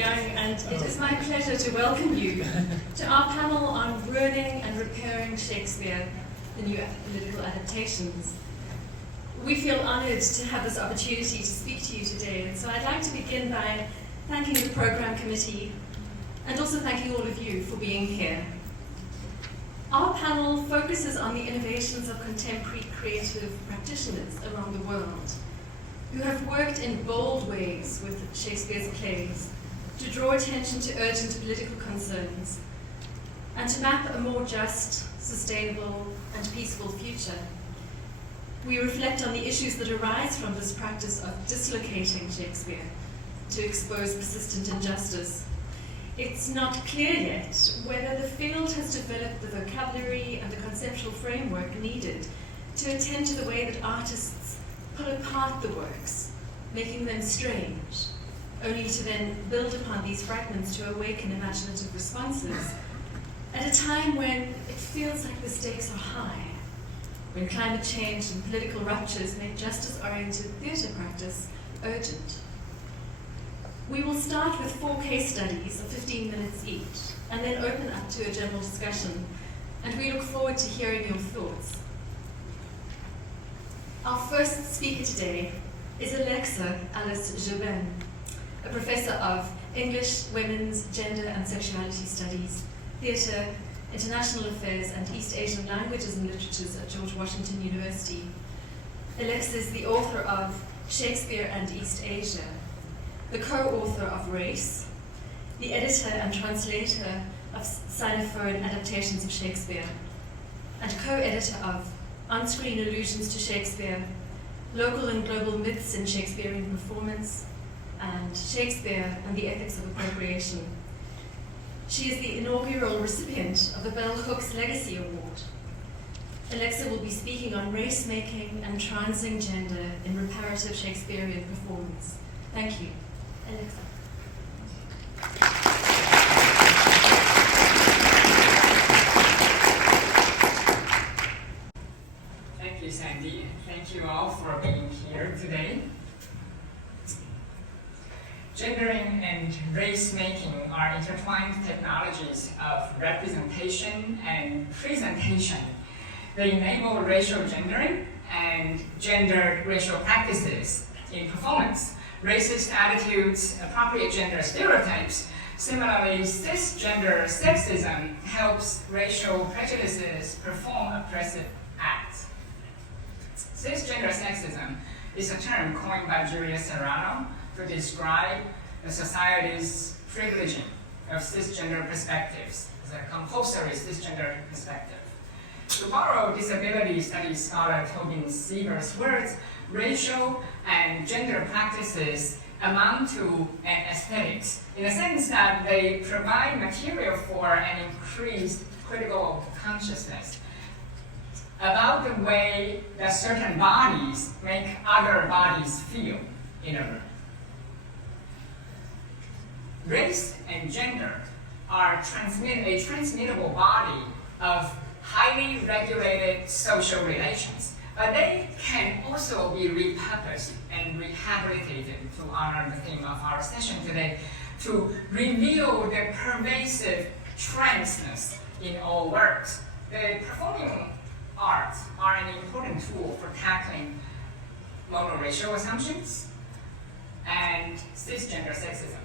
Young, and it is my pleasure to welcome you to our panel on ruining and repairing Shakespeare, the new political adaptations. We feel honoured to have this opportunity to speak to you today, and so I'd like to begin by thanking the programme committee and also thanking all of you for being here. Our panel focuses on the innovations of contemporary creative practitioners around the world who have worked in bold ways with Shakespeare's plays to draw attention to urgent political concerns and to map a more just, sustainable, and peaceful future. We reflect on the issues that arise from this practice of dislocating Shakespeare to expose persistent injustice. It's not clear yet whether the field has developed the vocabulary and the conceptual framework needed to attend to the way that artists pull apart the works, making them strange, only to then build upon these fragments to awaken imaginative responses at a time when it feels like the stakes are high, when climate change and political ruptures make justice-oriented theatre practice urgent. We will start with 4 case studies of 15 minutes each, and then open up to a general discussion, and we look forward to hearing your thoughts. Our first speaker today is Alice Joubin, a professor of English, Women's, Gender and Sexuality Studies, Theatre, International Affairs and East Asian Languages and Literatures at George Washington University. Alex is the author of Shakespeare and East Asia, the co-author of Race, the editor and translator of Sinophone Adaptations of Shakespeare, and co-editor of On-Screen Allusions to Shakespeare, Local and Global Myths in Shakespearean Performance, and Shakespeare and the Ethics of Appropriation. She is the inaugural recipient of the Bell Hooks Legacy Award. Alexa will be speaking on race-making and transing gender in reparative Shakespearean performance. Thank you. Alexa. Thank you, Sandy. Thank you all for being here today. Gendering and race-making are intertwined technologies of representation and presentation. They enable racial gendering and gendered racial practices in performance. Racist attitudes, appropriate gender stereotypes. Similarly, cisgender sexism helps racial prejudices perform oppressive acts. Cisgender sexism is a term coined by Julius Serrano to describe a society's privileging of cisgender perspectives, as a compulsory cisgender perspective. To borrow disability studies scholar Tobin Sieber's words, racial and gender practices amount to an aesthetics, in the sense that they provide material for an increased critical consciousness about the way that certain bodies make other bodies feel in a room. Race and gender are a transmittable body of highly regulated social relations, but they can also be repurposed and rehabilitated, to honor the theme of our session today, to reveal the pervasive trans-ness in all works. The performing arts are an important tool for tackling monoracial assumptions and cisgender sexism.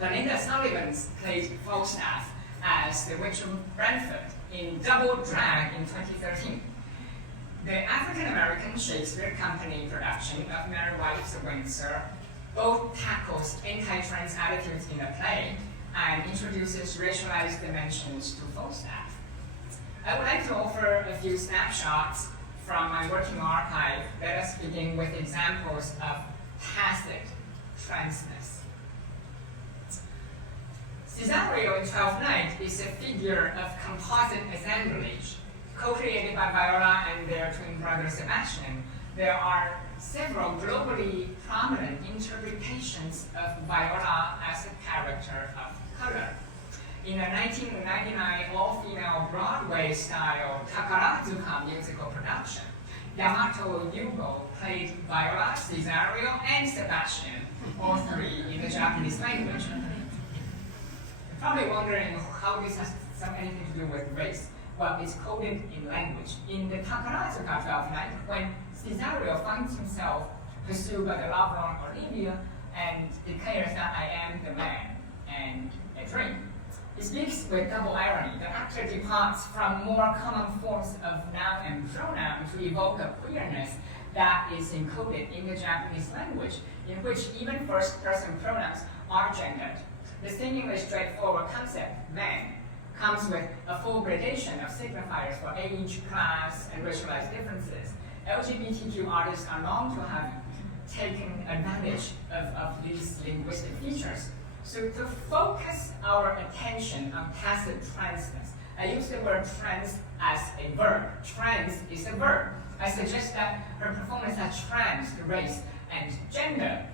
Belinda Sullivan played Falstaff as the Witch of Brentford in Double Drag in 2013. The African-American Shakespeare Company production of Merry Wives of Windsor both tackles anti-trans attitudes in the play and introduces racialized dimensions to Falstaff. I would like to offer a few snapshots from my working archive. Let us begin with examples of tacit transness. Cesario in Twelfth Night is a figure of composite assemblage, co-created by Viola and their twin brother Sebastian. There are several globally prominent interpretations of Viola as a character of color. In a 1999 all-female Broadway-style Takarazuka musical production, Yamato Yugo played Viola, Cesario, and Sebastian, all three in the Japanese language. You're probably wondering how this has anything to do with race. Well, it's coded in language. In the Takarazuka 12th Night, when Cesario finds himself pursued by the lovelorn Ophelia and declares that I am the man and a dream, he speaks with double irony. The actor departs from more common forms of noun and pronoun to evoke a queerness that is encoded in the Japanese language, in which even first-person pronouns are gendered. The seemingly straightforward concept, man, comes with a full gradation of signifiers for age, class, and racialized differences. LGBTQ artists are known to have taken advantage of these linguistic features. So to focus our attention on tacit trans-ness, I use the word trans as a verb. Trans is a verb. I suggest that her performance has trans the race and gender,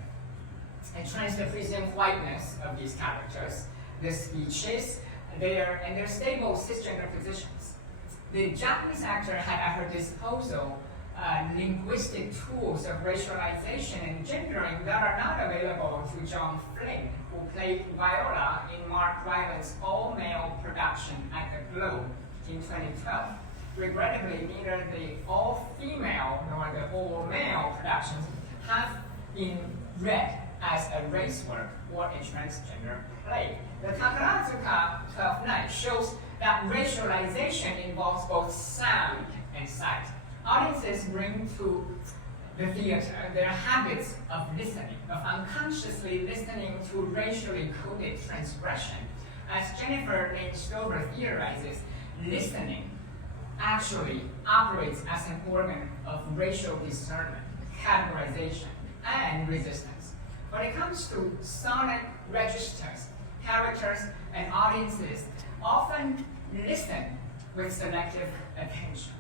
and trans the presumed whiteness of these characters, the speeches, their stable cisgender positions. The Japanese actor had at her disposal linguistic tools of racialization and gendering that are not available to Joan, who played Viola in Mark Rylance' all-male production at the Globe in 2012. Regrettably, neither the all-female nor the all-male productions have been read as a race work or a transgender play. The Takarazuka 12th Night shows that racialization involves both sound and sight. Audiences bring to the theater their habits of listening, of unconsciously listening to racially coded transgression. As Jennifer Lane Stover theorizes, listening actually operates as an organ of racial discernment, categorization, and resistance. When it comes to sonic registers, characters and audiences often listen with selective attention.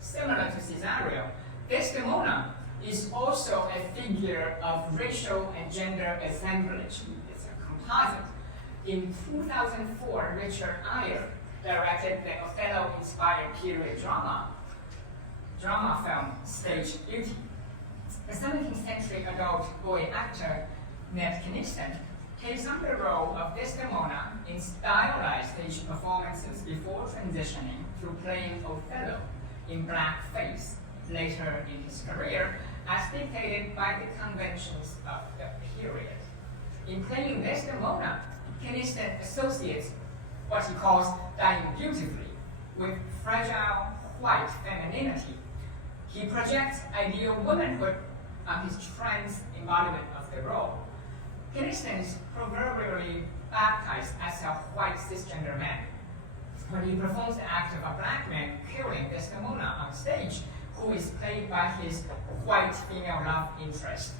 Similar to Cesario, Desdemona is also a figure of racial and gender assemblage. It's a composite. In 2004, Richard Eyre directed the Othello-inspired period drama film Stage Beauty. The 17th century adult boy actor Ned Kiniston takes on the role of Desdemona in stylized stage performances before transitioning to playing Othello in blackface later in his career, as dictated by the conventions of the period. In playing Desdemona, Kiniston associates what he calls dying beautifully with fragile white femininity. He projects ideal womanhood on his trans embodiment of the role. Kiniston is proverbially baptized as a white cisgender man when he performs the act of a black man killing Desdemona on stage, who is played by his white female love interest.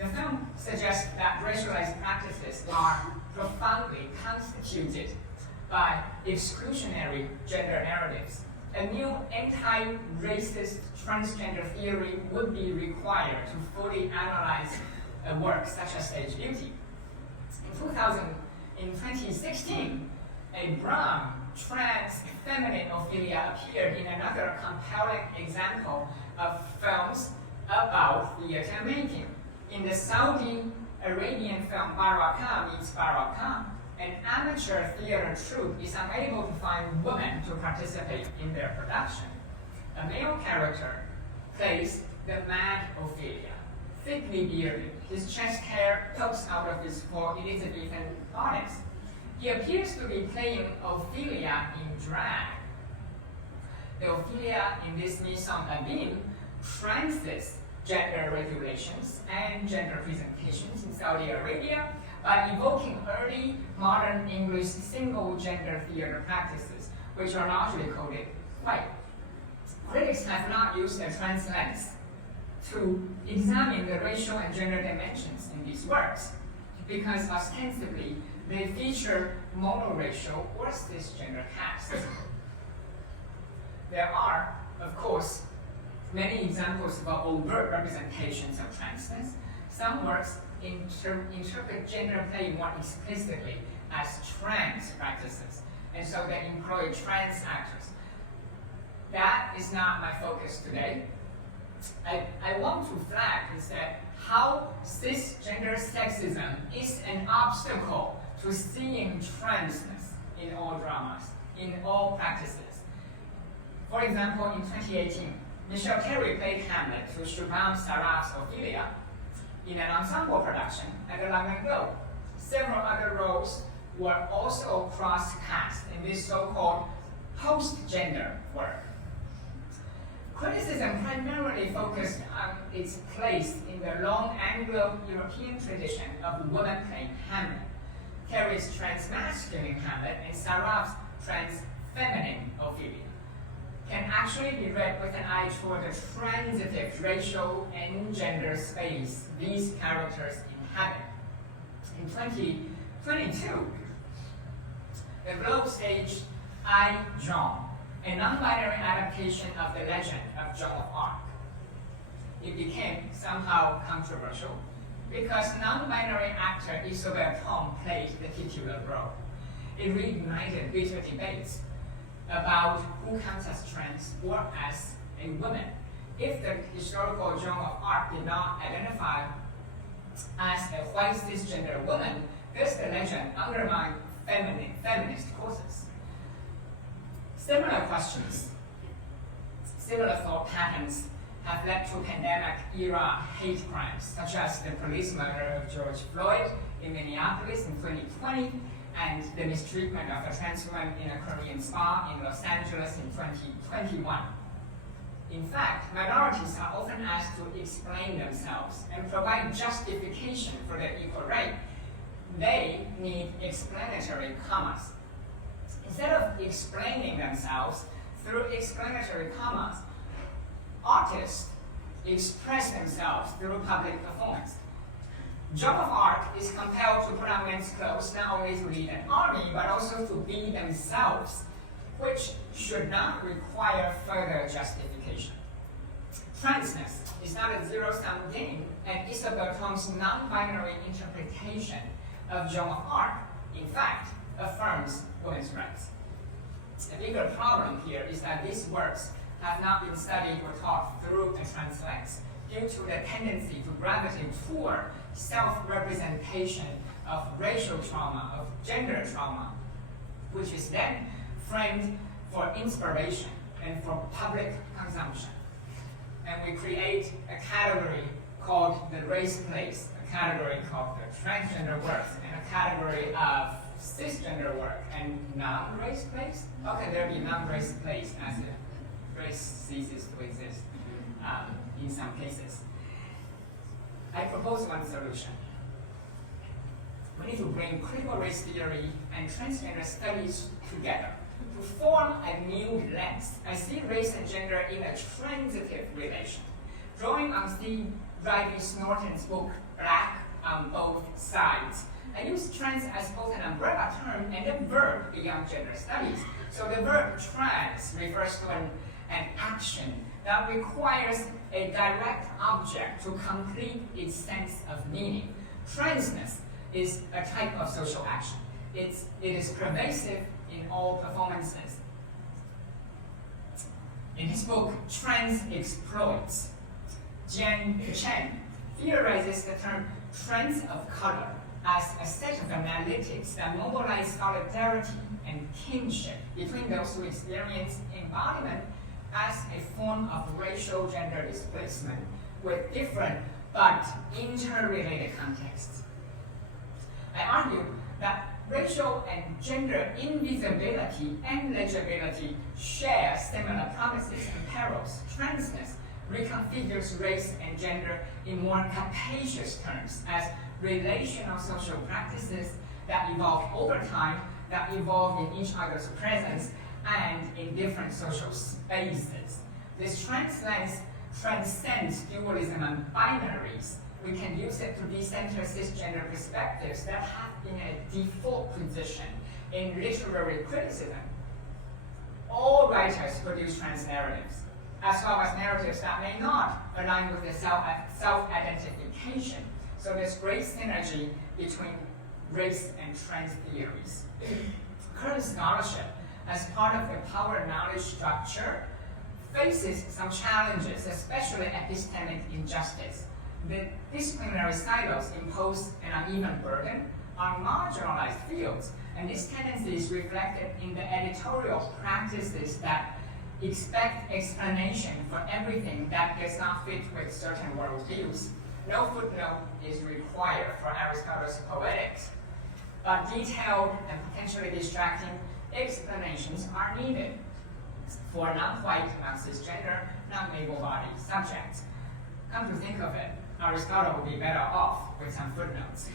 The film suggests that racialized practices are profoundly constituted by exclusionary gender narratives. A new anti-racist transgender theory would be required to fully analyze a work such as Stage Beauty. In 2016, a brown, trans, feminine Ophelia appeared in another compelling example of films about theater making. In the Saudi Arabian film Barakah meets Barakah, an amateur theater troupe is unable to find women to participate in their production. A male character plays the mad Ophelia, thickly bearded, his chest hair pokes out of his full Elizabethan bodice. He appears to be playing Ophelia in drag. The Ophelia in this mise en abîme transits gender regulations and gender presentations in Saudi Arabia by evoking early modern English single-gender theater practices, which are largely coded white. Critics have not used a trans lens to examine the racial and gender dimensions in these works, because ostensibly they feature monoracial or cisgender casts. There are, of course, many examples of overt representations of transness. Some works interpret gender play more explicitly as trans practices, and so they employ trans actors. That is not my focus today. I want to flag is that how cisgender sexism is an obstacle to seeing trans-ness in all dramas, in all practices. For example, in 2018, Michelle Carey played Hamlet to Joubin Saraf's Ophelia in an ensemble production at the London Globe. Several other roles were also cross-cast in this so-called post-gender work. Criticism primarily focused on its place in the long Anglo-European tradition of women playing Hamlet. Carey's trans-masculine Hamlet and Saraf's trans-feminine Ophelia can actually be read with an eye toward the transitive racial and gender space these characters inhabit. In 2022, the Globe staged I, Joan, a non-binary adaptation of the legend of Joan of Arc. It became somehow controversial because non-binary actor Isabelle Tom played the titular role. It reignited bitter debates about who counts as trans or as a woman. If the historical Joan of Arc did not identify as a white cisgender woman, does the legend undermine feminist causes? Similar questions, similar thought patterns have led to pandemic-era hate crimes, such as the police murder of George Floyd in Minneapolis in 2020, and the mistreatment of a trans woman in a Korean spa in Los Angeles in 2021. In fact, minorities are often asked to explain themselves and provide justification for their equal right. They need explanatory commas. Instead of explaining themselves through explanatory commas, artists express themselves through public performance. Joan of Arc is compelled to put on men's clothes not only to lead an army, but also to be themselves, which should not require further justification. Trans-ness is not a zero-sum game, and Isabelle Tom's non-binary interpretation of Joan of Arc, in fact, affirms women's rights. A bigger problem here is that these works have not been studied or taught through a trans lens, due to the tendency to gravitate toward self-representation of racial trauma, of gender trauma, which is then framed for inspiration and for public consumption. And we create a category called the race place, a category called the transgender works, and a category of cisgender work and non-race place. How can there be non-race place as if race ceases to exist in some cases? I propose one solution. We need to bring critical race theory and transgender studies together to form a new lens. I see race and gender in a transitive relation. Drawing on Steve Riley Snorton's book, Black on Both Sides, I use trans as both an umbrella term and a verb beyond gender studies. So the verb trans refers to an action that requires a direct object to complete its sense of meaning. Trans-ness is a type of social action. It is pervasive in all performances. In his book, Trans Exploits, Chen theorizes the term trends of color as a set of analytics that mobilize solidarity and kinship between those who experience embodiment as a form of racial gender displacement with different but interrelated contexts. I argue that racial and gender invisibility and legibility share similar promises and perils. Trans-ness reconfigures race and gender in more capacious terms as relational social practices that evolve over time, that evolve in each other's presence, and in different social spaces. This trans lens transcends dualism and binaries. We can use it to decenter cisgender perspectives that have been a default position in literary criticism. All writers produce trans narratives, as well as narratives that may not align with the self-identification. So there's great synergy between race and trans theories. Current scholarship, as part of the power knowledge structure, faces some challenges, especially epistemic injustice. The disciplinary silos impose an uneven burden on marginalized fields, and this tendency is reflected in the editorial practices that expect explanation for everything that does not fit with certain worldviews. No footnote is required for Aristotle's poetics, but detailed and potentially distracting explanations are needed for non-white, non-cisgender, non-able-bodied subjects. Come to think of it, Aristotle would be better off with some footnotes.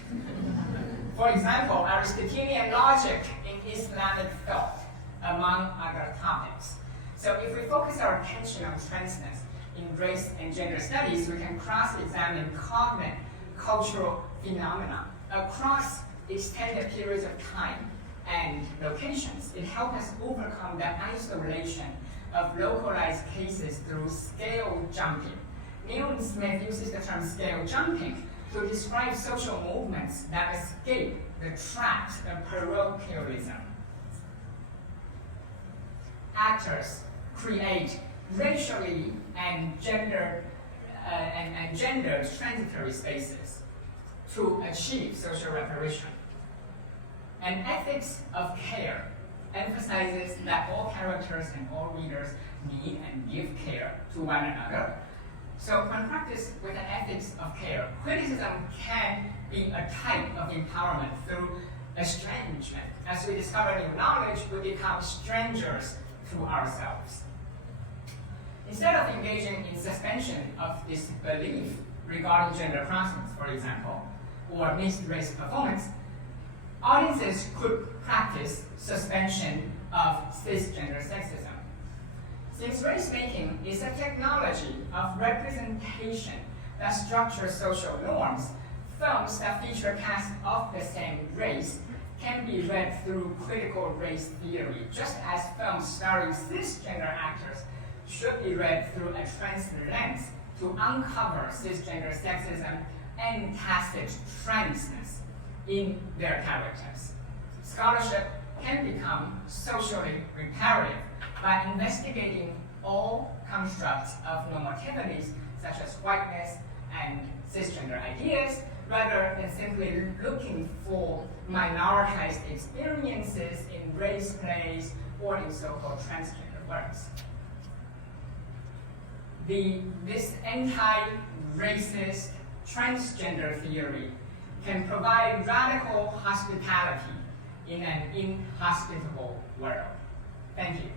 For example, Aristotelian logic in Islamic thought, among other topics. So if we focus our attention on trans-ness in race and gender studies, we can cross-examine cognate cultural phenomena across extended periods of time and locations. It helps us overcome the isolation of localized cases through scale jumping. Neil Smith uses the term scale jumping to describe social movements that escape the traps of parochialism. Actors create racially and gendered transitory spaces to achieve social reparation. An ethics of care emphasizes that all characters and all readers need and give care to one another. So when practiced with an ethics of care, criticism can be a type of empowerment through estrangement. As we discover new knowledge, we become strangers to ourselves. Instead of engaging in suspension of disbelief regarding gender crossings, for example, or mixed race performance, audiences could practice suspension of cisgender sexism. Since race-making is a technology of representation that structures social norms, films that feature casts of the same race can be read through critical race theory, just as films starring cisgender actors should be read through a trans lens to uncover cisgender sexism and tacit trans-ness in their characters. Scholarship can become socially reparative by investigating all constructs of normativities such as whiteness and cisgender ideas, rather than simply looking for minoritized experiences in race plays or in so-called transgender works. This anti-racist transgender theory can provide radical hospitality in an inhospitable world. Thank you.